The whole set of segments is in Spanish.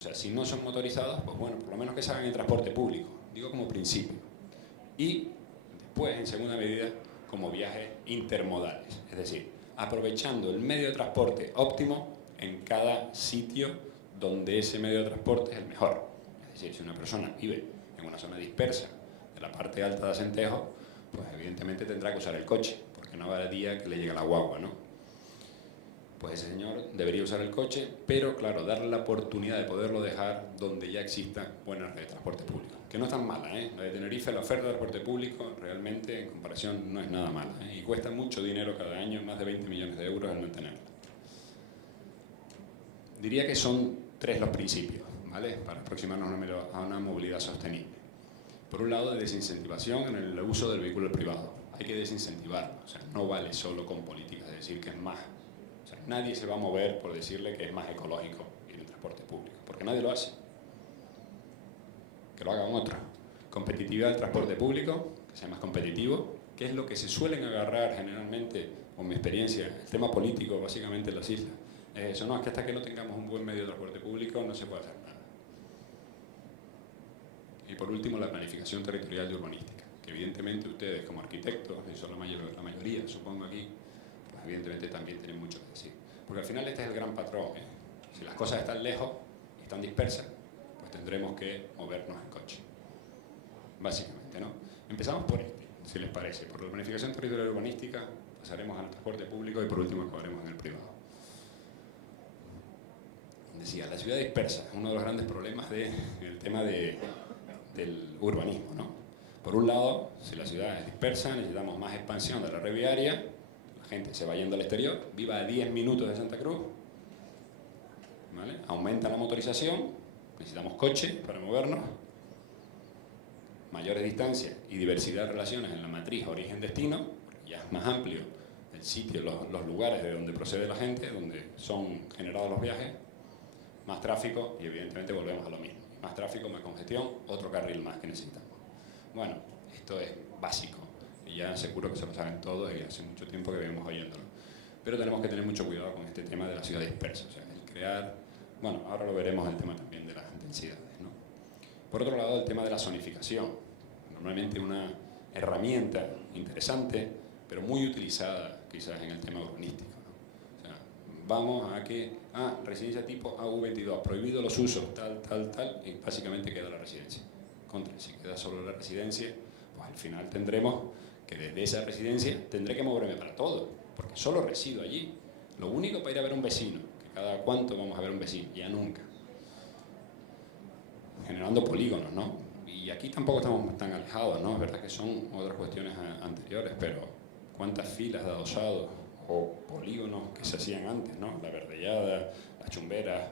O sea, si no son motorizados, pues bueno, por lo menos que se hagan en transporte público, digo como principio. Y después, en segunda medida, como viajes intermodales, es decir, aprovechando el medio de transporte óptimo en cada sitio donde ese medio de transporte es el mejor. Es decir, si una persona vive en una zona dispersa de la parte alta de Acentejo, pues evidentemente tendrá que usar el coche, porque no va el día que le llega la guagua, ¿no? Pues ese señor debería usar el coche, pero claro, darle la oportunidad de poderlo dejar donde ya exista buena red de transporte público. Que no es tan mala, ¿eh? La de Tenerife, la oferta de transporte público, realmente en comparación no es nada mala, ¿eh? Y cuesta mucho dinero cada año, más de 20 millones de euros el mantenerla. Diría que son tres los principios, ¿vale? Para aproximarnos a una movilidad sostenible. Por un lado, de desincentivación en el uso del vehículo privado. Hay que desincentivarlo, o sea, no vale solo con políticas de decir que es más. O sea, nadie se va a mover por decirle que es más ecológico ir en transporte público, porque nadie lo hace. Que lo hagan otros. Competitividad del transporte público, que sea más competitivo, que es lo que se suelen agarrar generalmente, con mi experiencia, el tema político básicamente en las islas. Eso no, es que hasta que no tengamos un buen medio de transporte público no se puede hacer nada. Y por último, la planificación territorial y urbanística, que evidentemente ustedes como arquitectos, y son la mayoría, supongo aquí, pues evidentemente también tienen mucho que decir. Porque al final este es el gran patrón, ¿eh? Si las cosas están lejos y están dispersas, pues tendremos que movernos en coche. Básicamente, ¿no? Empezamos por este, si les parece. Por la planificación territorial y urbanística, pasaremos al transporte público y por último acabaremos en el privado. Decía, la ciudad dispersa es uno de los grandes problemas del tema del urbanismo, ¿no? Por un lado, si la ciudad es dispersa, necesitamos más expansión de la red viaria, la gente se va yendo al exterior, viva a 10 minutos de Santa Cruz, ¿vale? Aumenta la motorización, necesitamos coche para movernos, mayores distancias y diversidad de relaciones en la matriz origen-destino, ya es más amplio el sitio, los lugares de donde procede la gente, donde son generados los viajes, más tráfico y evidentemente volvemos a lo mismo. Más tráfico, más congestión, otro carril más que necesitamos. Bueno, esto es básico y ya seguro que se lo saben todos y hace mucho tiempo que venimos oyéndolo. Pero tenemos que tener mucho cuidado con este tema de la ciudad dispersa, o sea, el crear, bueno, ahora lo veremos el tema también de las densidades, ¿no? Por otro lado, el tema de la zonificación, normalmente una herramienta interesante, pero muy utilizada quizás en el tema urbanístico. Vamos a que, residencia tipo AU22, prohibido los usos, tal, y básicamente queda la residencia. Si queda solo la residencia, pues al final tendremos que desde esa residencia tendré que moverme para todo, porque solo resido allí. Lo único para ir a ver a un vecino, que cada cuánto vamos a ver a un vecino, ya nunca. Generando polígonos, ¿no? Y aquí tampoco estamos tan alejados, ¿no? Es verdad que son otras cuestiones anteriores, pero ¿cuántas filas de adosados o polígonos que se hacían antes, ¿no? La Verdellada, las Chumberas,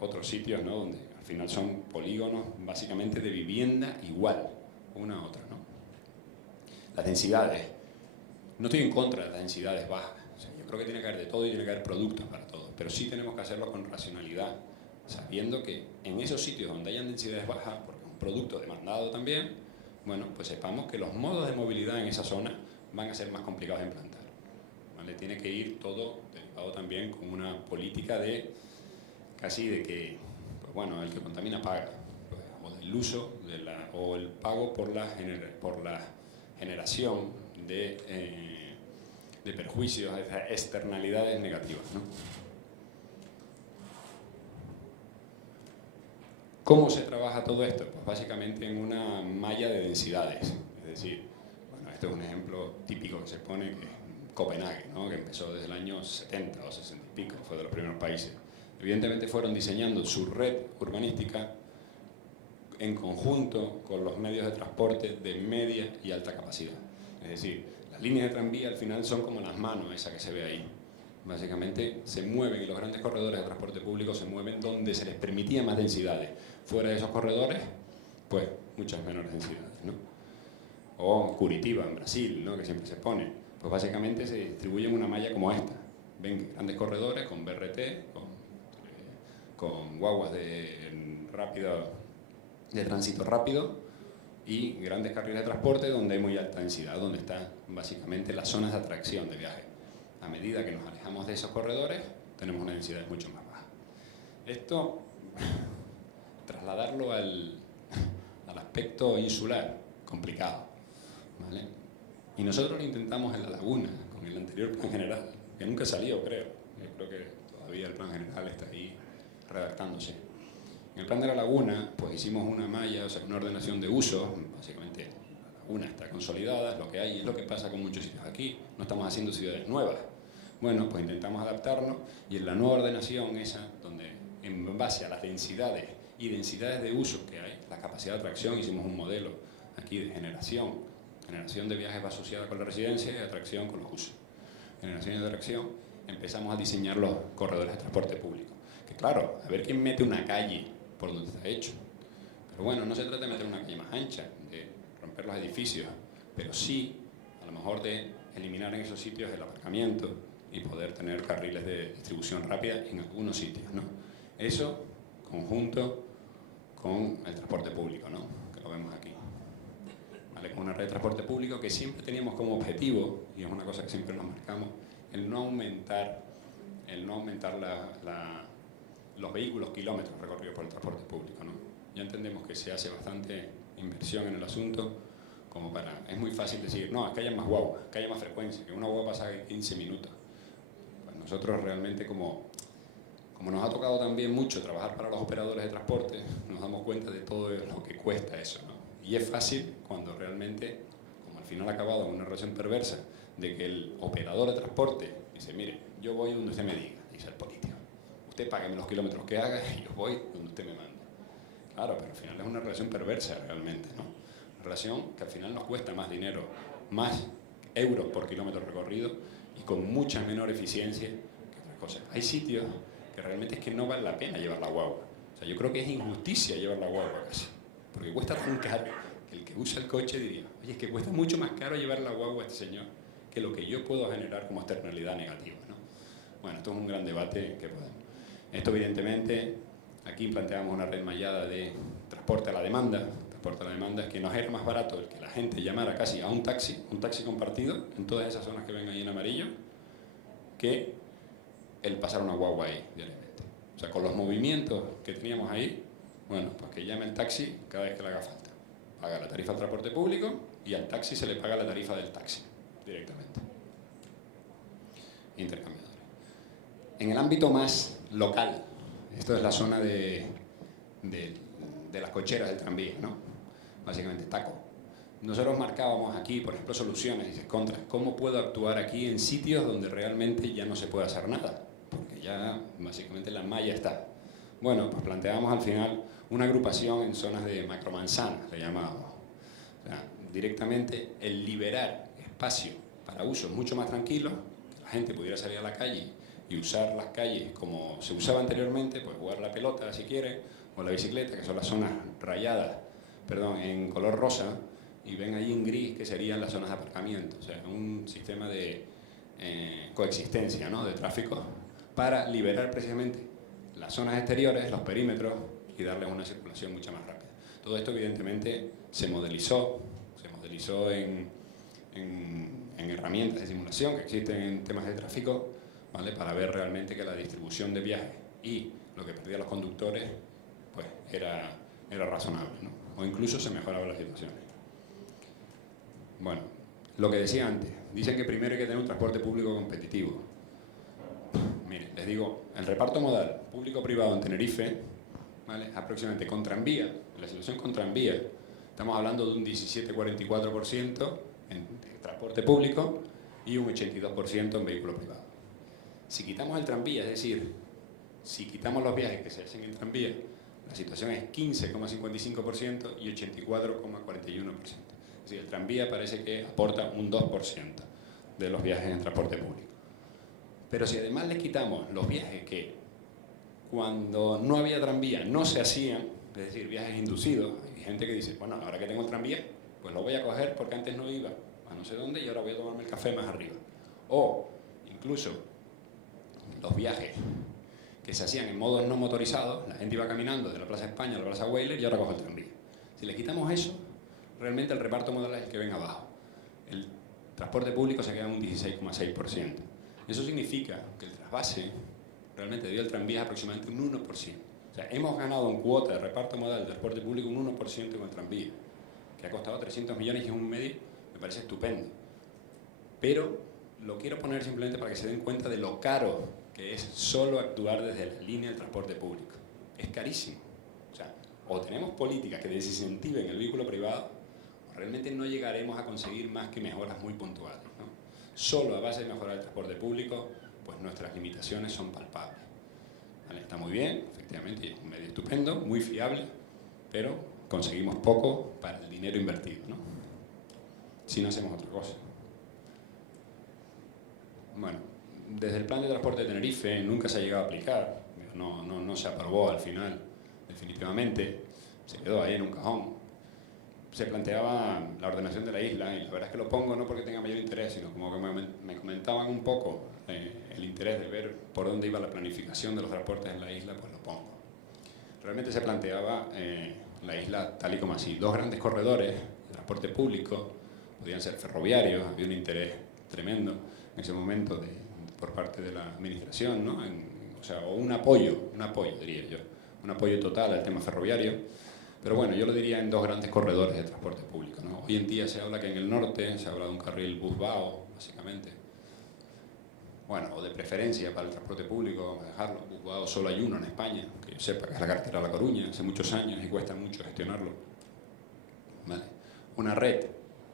otros sitios, ¿no? Donde al final son polígonos básicamente de vivienda igual, una a otra, ¿no? Las densidades. No estoy en contra de las densidades bajas. O sea, yo creo que tiene que haber de todo y tiene que haber productos para todo, pero sí tenemos que hacerlo con racionalidad, sabiendo que en esos sitios donde hayan densidades bajas, porque es un producto demandado también, bueno, pues sepamos que los modos de movilidad en esa zona van a ser más complicados de implantar. ¿Vale? Tiene que ir todo derivado también con una política de casi de que, pues bueno, el que contamina paga, pues, o del uso o el pago por la generación de perjuicios, de externalidades negativas, ¿no? ¿Cómo se trabaja todo esto? Pues básicamente en una malla de densidades, es decir, bueno, este es un ejemplo típico que se pone, que Copenhague, ¿no? Que empezó desde el año 70 o 60 y pico, fue de los primeros países. Evidentemente fueron diseñando su red urbanística en conjunto con los medios de transporte de media y alta capacidad. Es decir, las líneas de tranvía al final son como las manos, esa que se ve ahí. Básicamente se mueven y los grandes corredores de transporte público se mueven donde se les permitía más densidades. Fuera de esos corredores, pues muchas menores densidades, ¿no? O Curitiba, en Brasil, ¿no? Que siempre se pone. Pues básicamente se distribuyen una malla como esta. Ven grandes corredores con BRT, con guaguas de tránsito rápido y grandes carriles de transporte donde hay muy alta densidad, donde están básicamente las zonas de atracción de viaje. A medida que nos alejamos de esos corredores, tenemos una densidad mucho más baja. Esto trasladarlo al aspecto insular, complicado, ¿vale? Y nosotros lo intentamos en La Laguna, con el anterior plan general, que nunca salió, creo. Yo creo que todavía el plan general está ahí redactándose. En el plan de La Laguna, pues hicimos una malla, o sea, una ordenación de usos. Básicamente, La Laguna está consolidada, es lo que hay, es lo que pasa con muchos sitios aquí. No estamos haciendo ciudades nuevas. Bueno, pues intentamos adaptarnos, y en la nueva ordenación esa, donde en base a las densidades y densidades de uso que hay, la capacidad de atracción, hicimos un modelo aquí de generación. Generación de viajes va asociada con la residencia y atracción con los usos. Generación y atracción, empezamos a diseñar los corredores de transporte público. Que claro, a ver quién mete una calle por donde está hecho. Pero bueno, no se trata de meter una calle más ancha, de romper los edificios, pero sí, a lo mejor, de eliminar en esos sitios el aparcamiento y poder tener carriles de distribución rápida en algunos sitios, ¿no? Eso, conjunto con el transporte público, ¿no? Que lo vemos aquí. ¿Vale? Con una red de transporte público que siempre teníamos como objetivo, y es una cosa que siempre nos marcamos, el no aumentar los vehículos kilómetros recorridos por el transporte público, ¿no? Ya entendemos que se hace bastante inversión en el asunto, como para... Es muy fácil decir, no, es que haya más guagua, que haya más frecuencia, que una guagua pasa 15 minutos. Pues nosotros realmente, como nos ha tocado también mucho trabajar para los operadores de transporte, nos damos cuenta de todo lo que cuesta eso, ¿no? Y es fácil cuando realmente, como al final ha acabado en una relación perversa, de que el operador de transporte dice, mire, yo voy donde usted me diga, dice el político. Usted págueme los kilómetros que haga y yo voy donde usted me manda. Claro, pero al final es una relación perversa realmente, ¿no? Una relación que al final nos cuesta más dinero, más euros por kilómetro recorrido y con mucha menor eficiencia que otras cosas. Hay sitios que realmente es que no vale la pena llevar la guagua. O sea, yo creo que es injusticia llevar la guagua casi, porque cuesta tan caro que el que usa el coche diría, oye, es que cuesta mucho más caro llevar la guagua a este señor que lo que yo puedo generar como externalidad negativa, ¿no? Bueno, esto es un gran debate que podemos. Esto, evidentemente, aquí planteamos una red mallada de transporte a la demanda. Transporte a la demanda es que nos era más barato el que la gente llamara casi a un taxi compartido en todas esas zonas que ven ahí en amarillo, que el pasar una guagua ahí diariamente. O sea, con los movimientos que teníamos ahí, bueno, pues que llame el taxi cada vez que le haga falta. Paga la tarifa de transporte público y al taxi se le paga la tarifa del taxi directamente. Intercambiadores. En el ámbito más local, esto es la zona de las cocheras del tranvía, ¿no? Básicamente taco. Nosotros marcábamos aquí, por ejemplo, soluciones y contras. ¿Cómo puedo actuar aquí en sitios donde realmente ya no se puede hacer nada? Porque ya básicamente la malla está. Bueno, pues planteamos al final una agrupación en zonas de macromanzanas, le llamábamos. O sea, directamente el liberar espacio para usos mucho más tranquilos, que la gente pudiera salir a la calle y usar las calles como se usaba anteriormente, pues jugar la pelota si quiere, o la bicicleta, que son las zonas rayadas, en color rosa, y ven ahí en gris que serían las zonas de aparcamiento. O sea, un sistema de coexistencia, ¿no?, de tráfico para liberar precisamente las zonas exteriores, los perímetros, y darles una circulación mucho más rápida. Todo esto evidentemente se modelizó en herramientas de simulación que existen en temas de tráfico, ¿vale?, para ver realmente que la distribución de viajes y lo que perdían los conductores pues era razonable, ¿no? O incluso se mejoraban las situaciones. Bueno, lo que decía antes, dicen que primero hay que tener un transporte público competitivo. Miren, les digo, el reparto modal público-privado en Tenerife, ¿vale?, aproximadamente con tranvía, en la situación con tranvía, estamos hablando de un 17,44% en transporte público y un 82% en vehículo privado. Si quitamos el tranvía, es decir, si quitamos los viajes que se hacen en tranvía, la situación es 15,55% y 84,41%. Es decir, el tranvía parece que aporta un 2% de los viajes en transporte público. Pero si además le quitamos los viajes que cuando no había tranvía no se hacían, es decir, viajes inducidos, hay gente que dice, bueno, ahora que tengo el tranvía, pues lo voy a coger porque antes no iba a no sé dónde y ahora voy a tomarme el café más arriba. O incluso los viajes que se hacían en modos no motorizados, la gente iba caminando de la Plaza España a la Plaza Weyler y ahora coge el tranvía. Si le quitamos eso, realmente el reparto modal es el que ven abajo. El transporte público se queda en un 16,6%. Eso significa que el trasvase realmente dio el tranvía aproximadamente un 1%. O sea, hemos ganado en cuota de reparto modal del transporte público un 1% con el tranvía, que ha costado 300 millones y es un medio, me parece estupendo. Pero lo quiero poner simplemente para que se den cuenta de lo caro que es solo actuar desde la línea del transporte público. Es carísimo. O sea, o tenemos políticas que desincentiven el vehículo privado, o realmente no llegaremos a conseguir más que mejoras muy puntuales, ¿no? Solo a base de mejorar el transporte público, pues nuestras limitaciones son palpables. ¿Vale? Está muy bien, efectivamente, es un medio estupendo, muy fiable, pero conseguimos poco para el dinero invertido, ¿no? Si no hacemos otra cosa. Bueno, desde el plan de transporte de Tenerife nunca se ha llegado a aplicar, no se aprobó al final, definitivamente, se quedó ahí en un cajón. Se planteaba la ordenación de la isla, y la verdad es que lo pongo no porque tenga mayor interés, sino como que me comentaban un poco el interés de ver por dónde iba la planificación de los transportes en la isla, pues lo pongo. Realmente se planteaba la isla tal y como así, 2 grandes corredores de transporte público, podían ser ferroviarios, había un interés tremendo en ese momento por parte de la administración, ¿no? O sea, o un apoyo diría yo, un apoyo total al tema ferroviario, pero bueno, yo lo diría en 2 grandes corredores de transporte público, ¿no? Hoy en día se habla que en el norte se habla de un carril Busbao, básicamente, bueno, o de preferencia para el transporte público, vamos a dejarlo. Busbao solo hay uno en España, que yo sepa, que es la carretera a La Coruña, hace muchos años y cuesta mucho gestionarlo. ¿Vale? Una red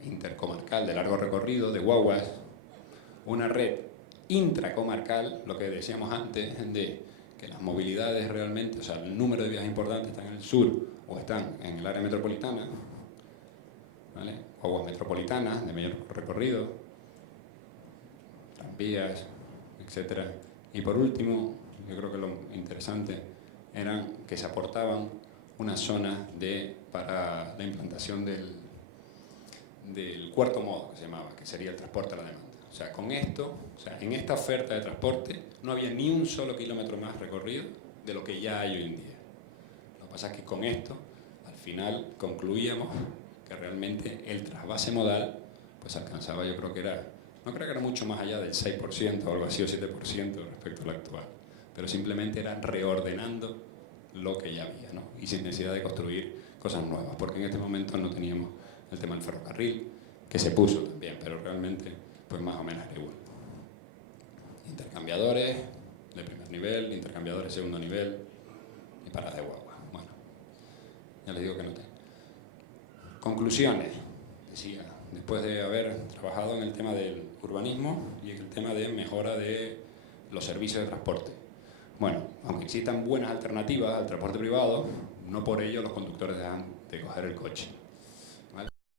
intercomarcal de largo recorrido, de guaguas, una red intracomarcal, lo que decíamos antes, de que las movilidades realmente, o sea, el número de vías importantes están en el sur o están en el área metropolitana, ¿vale? Guaguas metropolitanas de mayor recorrido, tranvías, etcétera. Y por último, yo creo que lo interesante era que se aportaban una zona para la implantación del cuarto modo, que se llamaba, que sería el transporte a la demanda. O sea, con esto, o sea, en esta oferta de transporte no había ni un solo kilómetro más recorrido de lo que ya hay hoy en día. Lo que pasa es que con esto, al final, concluíamos que realmente el trasvase modal pues alcanzaba, yo creo que era, no creo que era mucho más allá del 6% o algo así, o 7% respecto al actual, pero simplemente era reordenando lo que ya había, ¿no? Y sin necesidad de construir cosas nuevas, porque en este momento no teníamos el tema del ferrocarril, que se puso también, pero realmente pues más o menos era igual. Intercambiadores de primer nivel, intercambiadores de segundo nivel y paradas de guagua. Bueno, ya les digo que no tengo. Conclusiones, decía, después de haber trabajado en el tema del urbanismo y en el tema de mejora de los servicios de transporte. Bueno, aunque existan buenas alternativas al transporte privado, no por ello los conductores dejan de coger el coche.